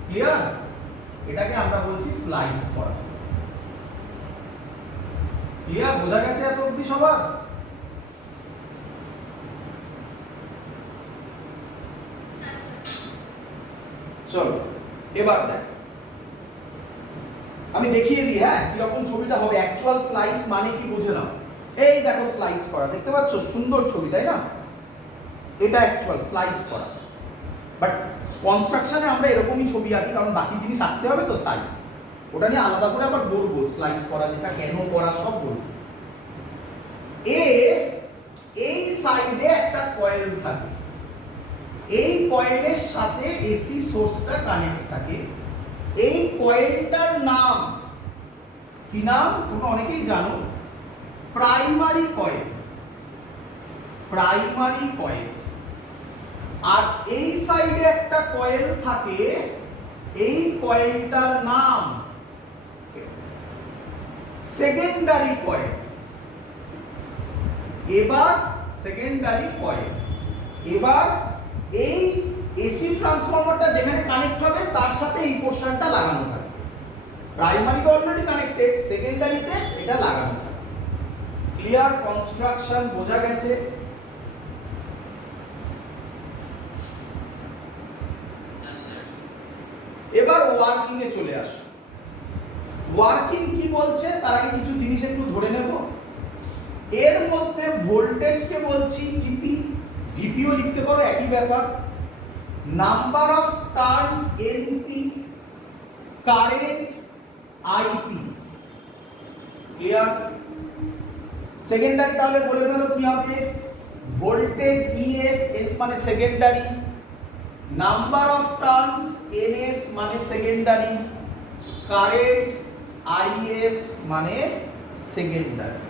ক্লিয়ার? এটাকে আমরা বলছি স্লাইস করা। ক্লিয়ার? বোঝা গেছে এত অবধি সবার? চলো এবার দেখ, আমি দেখিয়ে দিই হ্যাঁ কিরকম ছবিটা হবে। অ্যাকচুয়াল স্লাইস মানে কি বুঝে নাও। এই দেখো স্লাইস করা, দেখতে পাচ্ছ? সুন্দর ছবি তাই না? এটা অ্যাকচুয়াল স্লাইস করা। বাট কনস্ট্রাকশনে আমরা এরকমই ছবি আঁকি, কারণ বাকি জিনিস আঁকতে হবে তো, তাই ওটা নিয়ে আলাদা করে আবার বলবো স্লাইস করা যেটা কেন করা সব বলবো। এই সাইডে একটা কয়েল থাকে, এই কয়েলের সাথে এসি সোর্সটা কানেক্ট থাকে। এই কয়েলটার নাম কি নাম তোমরা অনেকেই জানো, প্রাইমারি কয়েল। Primary coil. আর এই সাইডে একটা কয়েল থাকে, এই কয়েলটার নাম সেকেন্ডারি কয়েল। এবার সেকেন্ডারি কয়েল, এবার এই এসি ট্রান্সফরমারটা যেখানে কানেক্ট হবে তার সাথে এই পোর্শনটা লাগানো থাকে। প্রাইমারিতে অলরেডি কানেক্টেড, সেকেন্ডারিতে এটা লাগানো থাকে। ক্লিয়ার? কনস্ট্রাকশন বোঝা গেছে? এবার ওয়ার্কিং এ চলে আসো। ওয়ার্কিং কি বলছে তার আগে কিছু জিনিস একটু ধরে নেব। এর মধ্যে ভোল্টেজকে বলছি ইপি, ভিপিও লিখতে পারো, একই ব্যাপার। Number of turns NP, current IP. Clear? Secondary তাহলে বলে ফেলো কি হবে, ভোল্টেজ ইএস, এস মানে secondary, number of turns NS মানে সেকেন্ডারি, কারেন্ট আইএস মানে সেকেন্ডারি।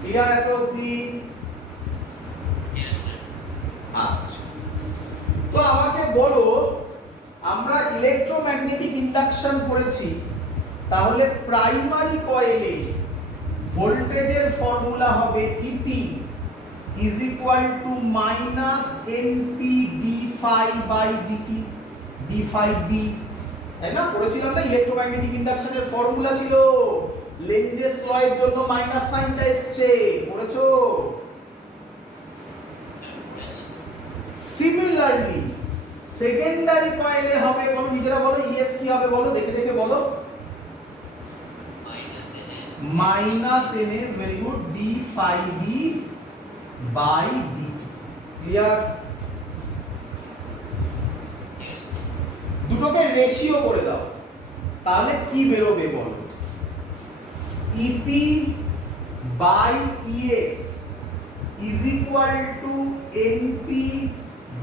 ক্লিয়ার এত অবধি? আচ্ছা, তো আমাকে বলো, আমরা ইলেকট্রোম্যাগনেটিক ইন্ডাকশন পড়েছি, তাহলে প্রাইমারি কয়েলে ভোল্টেজের ফর্মুলা হবে EP is equal to minus NP D phi by DT, D phi B, তাই না? পড়েছিলাম না ইলেকট্রোম্যাগনেটিক ইন্ডাকশনের ফর্মুলা ছিল, লেনজেস ল এর জন্য মাইনাস সাইনটা এসছে, পড়েছো? সিমিলারলি সেকেন্ডারি কয়েলে হবে, বলো নিজেরা বলো, ইএস কি হবে বলো, দেখে দেখে বলো, minus NS, very good, D phi B by DT. Clear? দুটোকে রেশিও করে দাও, তাহলে কি বেরোবে বলো, EP by ES is equal to NP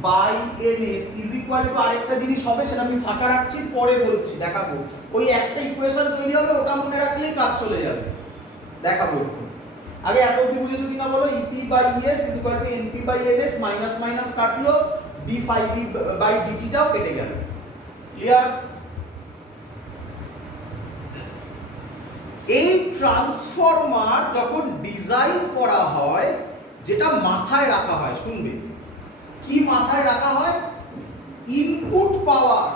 by NS is equal to আরেকটা জিনিস হবে, সেটা আমি ফাঁকা রাখছি, পরে বলছি, দেখাবো। ওই একটা ইকুয়েশন তৈরি হবে, ওটা মনে রাখলেই কাজ চলে যাবে, দেখাবো। আগে এত অবধি বুঝেছো কিনা বলো, EP by ES is equal to NP by NS, minus minus কাটলো, ডি ফাই বি বাই ডিটিটাও কেটে গেল। ক্লিয়ার? এই ট্রান্সফরমার যখন ডিজাইন করা হয়, যেটা মাথায় রাখা হয়, শুনবে কি মাথায় রাখা হয়, ইনপুট পাওয়ার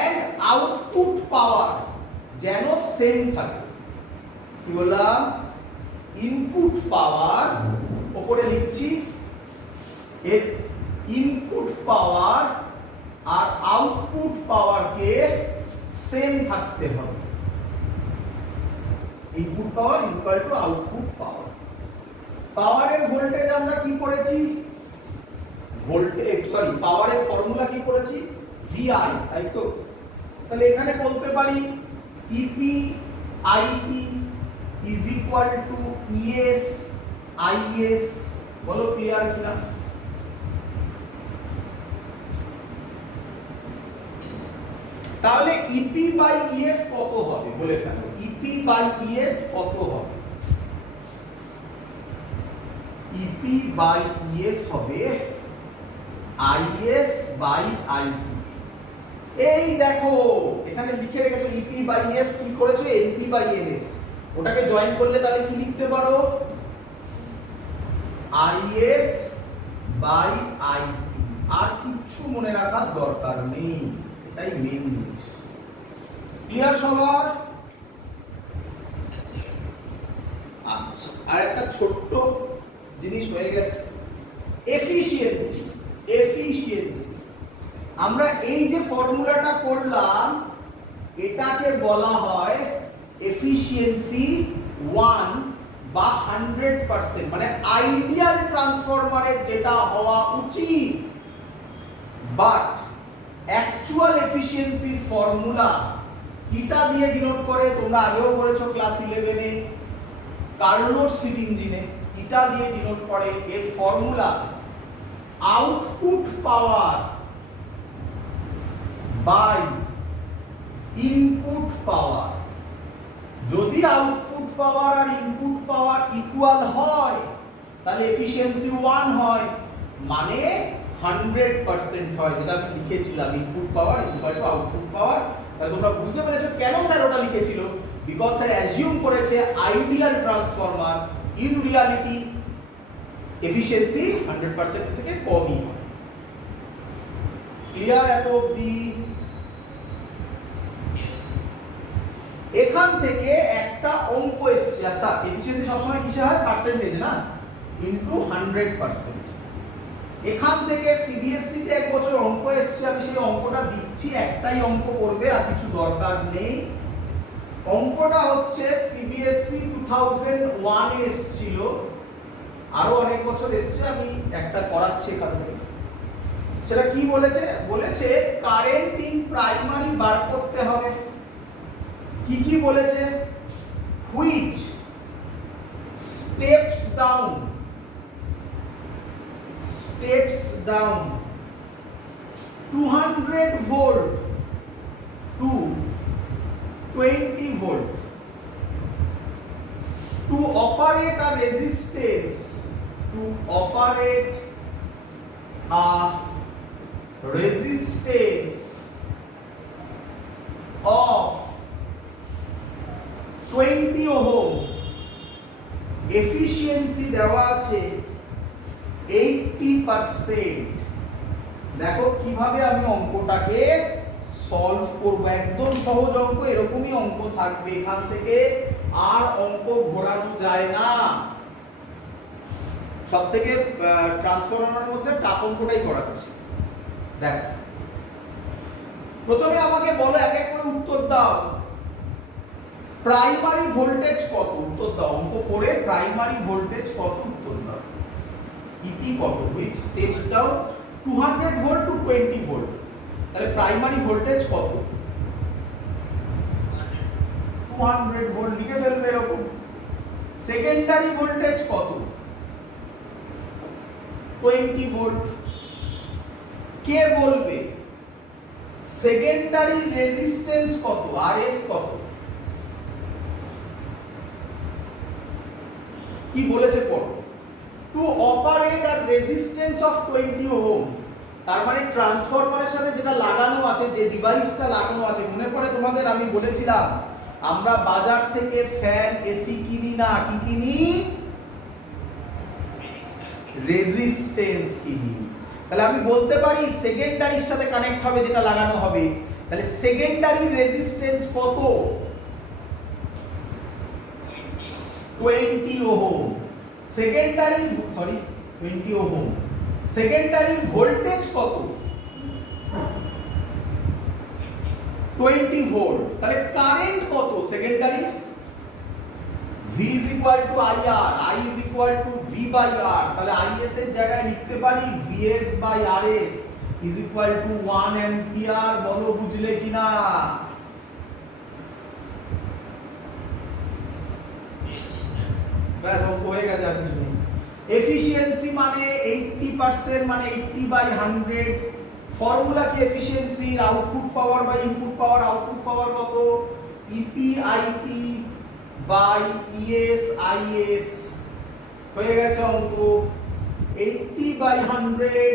এন্ড আউটপুট পাওয়ার যেন সেম থাকে। কি বললাম? ইনপুট পাওয়ার, ওপরে লিখছি, এর ইনপুট পাওয়ার আর আউটপুট পাওয়ারকে সেম থাকতে হবে। Input power is equal to output power. পাওয়ারের ভোল্টেজ আমরা কি পড়েছি, পাওয়ারের ফর্মুলা কি পড়েছি, ভিআই, তাই তো? তাহলে এখানে বলতে পারি EP IP is equal to ES IS. বলো ক্লিয়ার কিনা? তাহলে ইপি বাই ইএস কত হবে বলে ফেলো। ইপি বাই ইএস কত হবে? ইপি বাই ইএস হবে আইএস বাই আইপি। এই দেখো এখানে লিখে রেখেছো ইপি বাই ইএস, কি করেছো এনপি বাই এনএস। ওটাকে জয়েন করলে তাহলে কি লিখতে পারো? Is by IP. আর কিছু মনে রাখার দরকার নেই, এটাই মেইন জিনিস। ক্লিয়ার সবার? আচ্ছা, আর একটা ছোট্ট জিনিস হয়ে গেছে, এফিশিয়েন্সি। এফিশিয়েন্সি আমরা এই যে ফর্মুলাটা করলাম এটাকে বলা হয় এফিশিয়েন্সি 1 বা 100%, মানে আইডিয়াল ট্রান্সফরমারের যেটা হওয়া উচিত। বাট অ্যাকচুয়াল এফিশিয়েন্সির ফর্মুলা এটা দিয়ে ডিনোট করে, তোমরা আগেও করেছো ক্লাস 11-এ কার্নোট সিট ইঞ্জিনে, এটা দিয়ে ডিনোট করে। এর formula output power by input power. যদি আউটপুট পাওয়ার আর ইনপুট পাওয়ার ইকুয়াল হয় তাহলে এফিশিয়েন্সি 1 হয়, মানে 100% হয়, যেটা আমি লিখেছিলাম input power is equal to output power. তাহলে তোমরা বুঝতে পেরেছো কেন স্যার ওটা লিখেছিল? বিকজ স্যার অ্যাজিউম করেছে ideal transformer in reality efficiency 100% থেকে কমই হয়। ক্লিয়ার এত অবধি? এখান থেকে একটা অঙ্ক এসছে। আচ্ছা, এফিশিয়েন্সি সবসময় কিসে হয়? পার্সেন্টেজ না, ইনটু 100%। এখান থেকে সিবিএসসি তে এক বছর অঙ্ক এসছে, আমি সেই অঙ্কটা দিচ্ছি, একটাই অঙ্ক করবে, আর কিছু দরকার নেই। অঙ্কটা হচ্ছে সিবিএসসি 2001 এ এসেছিল, আরো অনেক বছর এসছে, আমি একটা করাচ্ছি এখান থেকে। সেটা কি বলেছে? বলেছে কারেন্ট ইন প্রাইমারি বার করতে হবে। কি কি বলেছে? Which steps down 200 volt to 20 volt to operate a resistance of 20 ohm, efficiency দেওয়া আছে 80%। দেখো কিভাবে আমি অঙ্কটাকে সলভ করব, একদম সহজ অঙ্ক, এরকমই অঙ্ক থাকবে এখান থেকে, আর অঙ্ক ঘোরানো যায় না। সবথেকে ট্রান্সফরমারের মধ্যে টাফ অঙ্কটাই করাচ্ছি। দেখো প্রথমে আমাকে বলো, এক এক করে উত্তর দাও। প্রাইমারি ভোল্টেজ কত? উত্তর দাও। অঙ্ক করে প্রাইমারি ভোল্টেজ কত? উত্তর দাও। ইপি কত? Which steps down 200 volt to 20 volt. তাহলে প্রাইমারি ভোল্টেজ কত? 200 ভোল্ট লিখে ফেলবে এরকম। সেকেন্ডারি ভোল্টেজ কত? 20 ভোল্ট। কে বলবে? সেকেন্ডারি রেজিস্ট্যান্স কত? আরএস কত? কি বলেছে পড়ো। Two operate a resistance of 20 ohm, তার মানে ট্রান্সফরমারের সাথে যেটা লাগানো আছে, যে ডিভাইসটা লাগানো আছে, মনে পড়ে তোমাদের আমি বলেছিলাম আমরা বাজার থেকে ফ্যান এসি কিনি না, কি কিনি? রেজিস্ট্যান্স কিনি। তাহলে আমি বলতে পারি সেকেন্ডারির সাথে কানেক্ট হবে যেটা লাগানো হবে, তাহলে সেকেন্ডারি রেজিস্ট্যান্স কত? 20 ohm. Secondary 20 ohm. Secondary voltage কত? 20 ভোল্ট। তাহলে কারেন্ট কত secondary? V is equal to IR, I is equal to V by R। তাহলে IS এর জায়গায় লিখতে পারি VS by RS is equal to 1 ampere। বলো বুঝলে কিনা? হয়ে গেছে আর কিছু নেই। এফিশিয়েন্সি মানে 80% মানে 80/100। ফর্মুলা কি এফিশিয়েন্সির? Output power by input power. Output power কত? EP IP by ES IS. হয়ে গেছে অঙ্ক। 80/100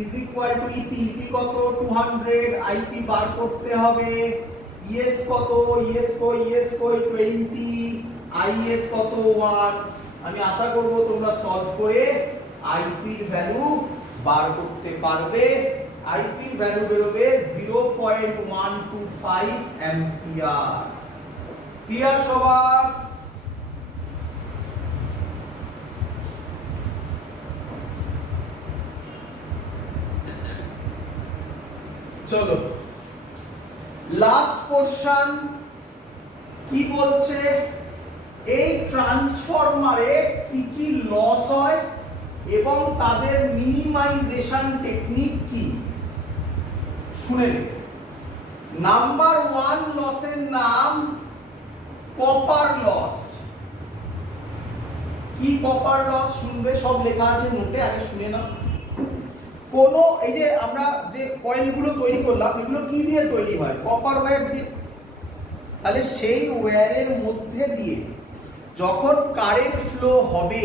is equal to EP. EP কত? 200। আইপি বার করতে হবে। ইএস কত? ইএস কই 20। আইএস কত? 1। আমি আশা করব তোমরা সলভ করে আইপি এর ভ্যালু বার করতে পারবে। আইপি এর ভ্যালু বেরোবে 0.125 অ্যাম্পিয়ার। ক্লিয়ার সবার? চলো লাস্ট পোরশন কি বলছে? এই ট্রান্সফরমারে কি কি লস হয় এবং তাদের মিনিমাইজেশন টেকনিক কি শুনে নেবে। নাম্বার 1 লসের নাম কপার লস। কি কপার লস শুনবে? সব লেখা আছে নোটে, আগে শুনে নাও। কোন এই যে আমরা যে কয়েলগুলো তৈরি করলাম এগুলো কি দিয়ে তৈরি হয়? কপার ওয়্যার দিয়ে। তাহলে সেই ওয়্যারের মধ্যে দিয়ে যখন কারেন্ট ফ্লো হবে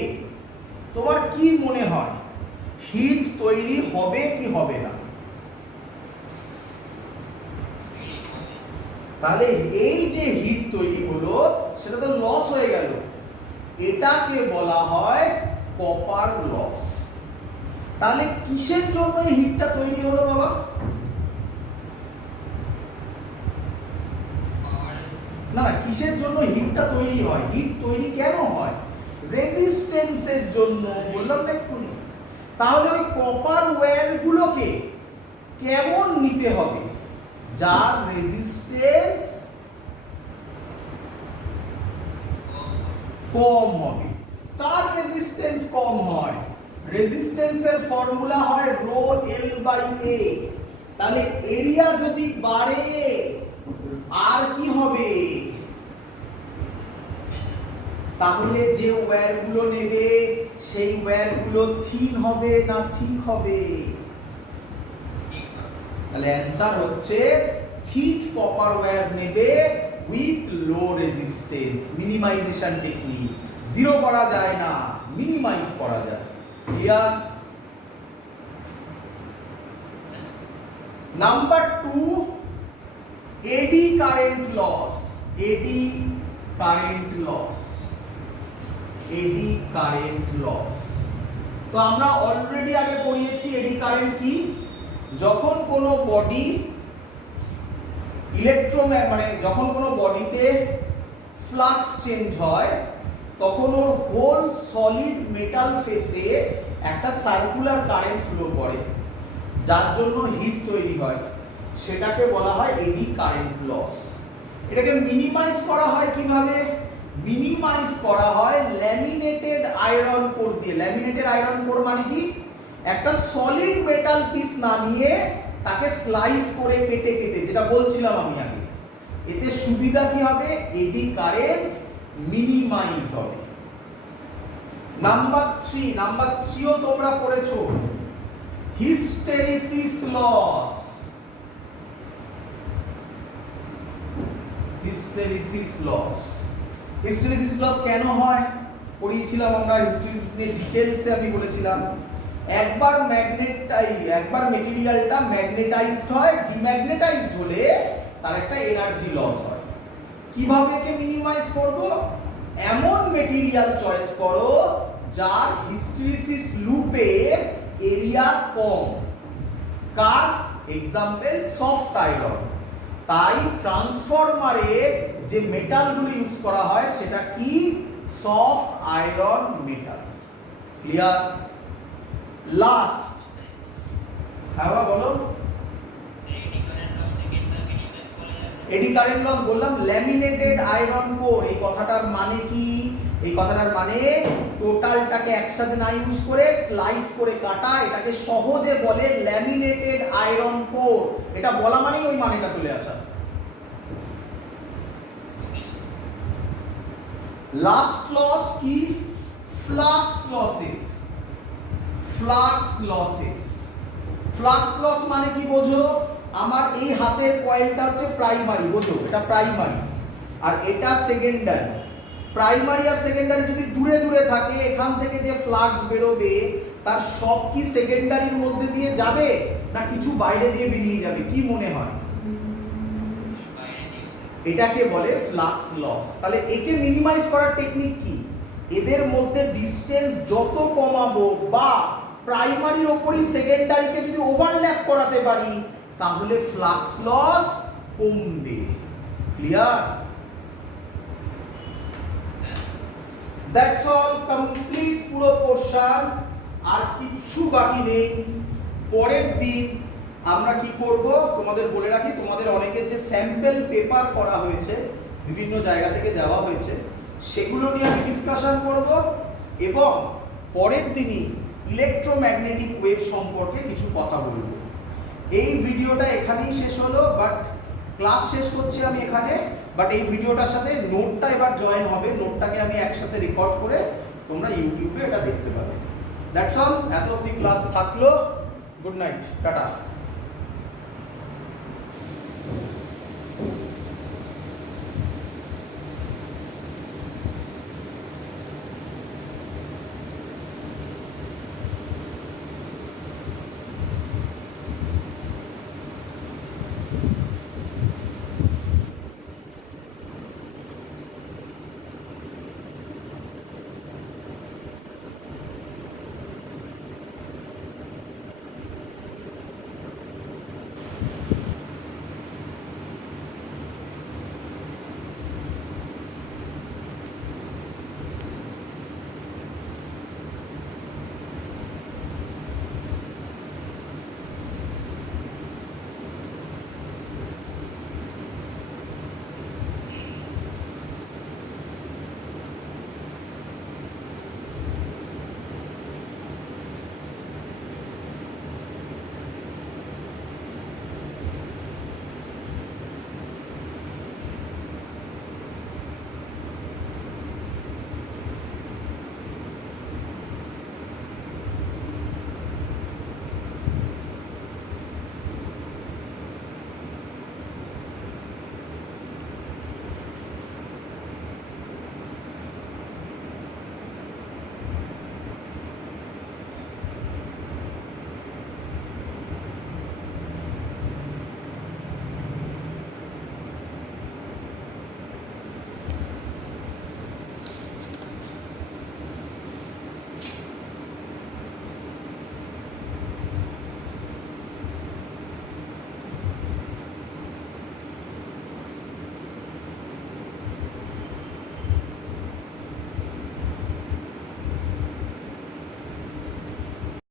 তোমার কি মনে হয় হিট তৈরি হবে কি হবে না? তাহলে এই যে হিট তৈরি হলো সেটা তো লস হয়ে গেল, এটাকে বলা হয় কপার লস। তাহলে কিসের জন্য এই হিটটা তৈরি হলো বাবা? না না, কিসের জন্য হিটটা তৈরি হয়? হিট তৈরি কেন হয়? রেজিস্ট্যান্সের জন্য। বললাম না একটু। তাহলে ওই কপার ওয়্যার গুলোকে কেমন নিতে হবে? যার রেজিস্ট্যান্স কম হবে। কার রেজিস্ট্যান্স কম হয়? রেজিস্ট্যান্সের ফর্মুলা হয় রো এল বাই এ। তাহলে এরিয়া যদি বাড়ে আর কি হবে? তাহলে যে ওয়্যারগুলো নেবে সেই ওয়্যারগুলো থিন হবে না থিক হবে? তাহলে অ্যানসার হচ্ছে থিক কপার ওয়্যার নেবে with low resistance. Minimization technique. Zero করা যায় না, মিনিমাইজ করা যায়। Clear? Number 2 eddy current loss. Eddy current loss. Eddy current loss. তো আমরা অলরেডি আগে পড়িয়েছি এডি কারেন্ট কি। যখন কোনো বডি মানে যখন কোনো বডিতে ফ্লাক্স চেঞ্জ হয় তখন ওর হোল সলিড মেটাল ফেসে একটা সার্কুলার কারেন্ট ফ্লো করে, যার জন্য হিট তৈরি হয়। সেটাকে বলা হয় এডি কারেন্ট লস। এটাকে মিনিমাইজ করা হয় কিভাবে? মিনিমাইজ করা হয় ল্যামিনেটেড আয়রন কোর দিয়ে। ল্যামিনেটেড আয়রন কোর মানে কি? একটা সলিড মেটাল পিস না নিয়ে তাকে স্লাইস করে কেটে কেটে, যেটা বলছিলাম আমি আগে। এতে সুবিধা কি হবে? এডি কারেন্ট মিনিমাইজ হবে। নাম্বার 3ও তোমরা পড়েছো, hysteresis loss. Hysteresis loss. Hysteresis loss কেন হয় পড়িয়েছিলাম আমরা। হিস্টেরিসিস এর ডিটেইলসে আমি বলেছিলাম একবার মেটেরিয়ালটা ম্যাগনেটাইজড হয়, ডিম্যাগনেটাইজড হলে তার একটা এনার্জি লস হয়। কিভাবে একে মিনিমাইজ করব? এমন মেটেরিয়াল চয়েস করো যার হিস্টেরিসিস লুপের এরিয়া কম। কার এক্সাম্পল? Soft iron. তাই ট্রান্সফরমারে যে মেটালগুলো ইউজ করা হয় সেটা কি? Soft iron metal. Clear? Last, হ্যাঁ বলো। এডি কারেন্ট লস বললাম ল্যামিনেটেড আয়রন কোর। এই কথাটার মানে কি? এই কথাটার মানে টোটালটাকে একসাথে না ইউজ করে স্লাইস করে কাটা। এটাকে সহজে বলে ল্যামিনেটেড আয়রন কোর। এটা বলা মানেই ওই মানেটা চলে আসা। লাস্ট লস কি? Flux losses. Flux losses, flux loss মানে কি বোঝো? আমার এই হাতের কয়েলটা হচ্ছে প্রাইমারি, বোঝো এটা প্রাইমারি, আর এটা সেকেন্ডারি। প্রাইমারি আর সেকেন্ডারি যদি দূরে দূরে থাকে, এখান থেকে যে ফ্লাক্স বেরোবে তার সব কি সেকেন্ডারির মধ্যে দিয়ে যাবে না কিছু বাইরে দিয়ে বেরিয়ে যাবে? কি মনে হয়? এটাকে বলে ফ্লাক্স লস। তাহলে একে মিনিমাইজ করার টেকনিক কি? এদের মধ্যে ডিসটেন্স যত কমাবো বা প্রাইমারির ওপরই সেকেন্ডারিকে যদি ওভারল্যাপ করাতে পারি তাহলে ফ্লাক্স লস কমবে। ক্লিয়ার? দ্যাটস অল, কমপ্লিট পুরো পোরশন, আর কিচ্ছু বাকি নেই। পরের দিন আমরা কি করব তোমাদের বলে রাখি, তোমাদের অনেকের যে স্যাম্পল পেপার করা হয়েছে, বিভিন্ন জায়গা থেকে দেওয়া হয়েছে, সেগুলো নিয়ে আমি ডিসকাশন করব, এবং পরের দিনই ইলেকট্রোম্যাগনেটিক ওয়েভ সম্পর্কে কিছু কথা বলবো। এই ভিডিওটা এখানেই শেষ হলো, বাট ক্লাস শেষ করছি আমি এখানে, বাট এই ভিডিওটার সাথে নোটটা এবার জয়েন হবে। নোটটাকে আমি একসাথে রেকর্ড করে তোমরা ইউটিউবে এটা দেখতে পাবে। দ্যাটস অল, এত অবধি ক্লাস থাকলো। Good night, tata.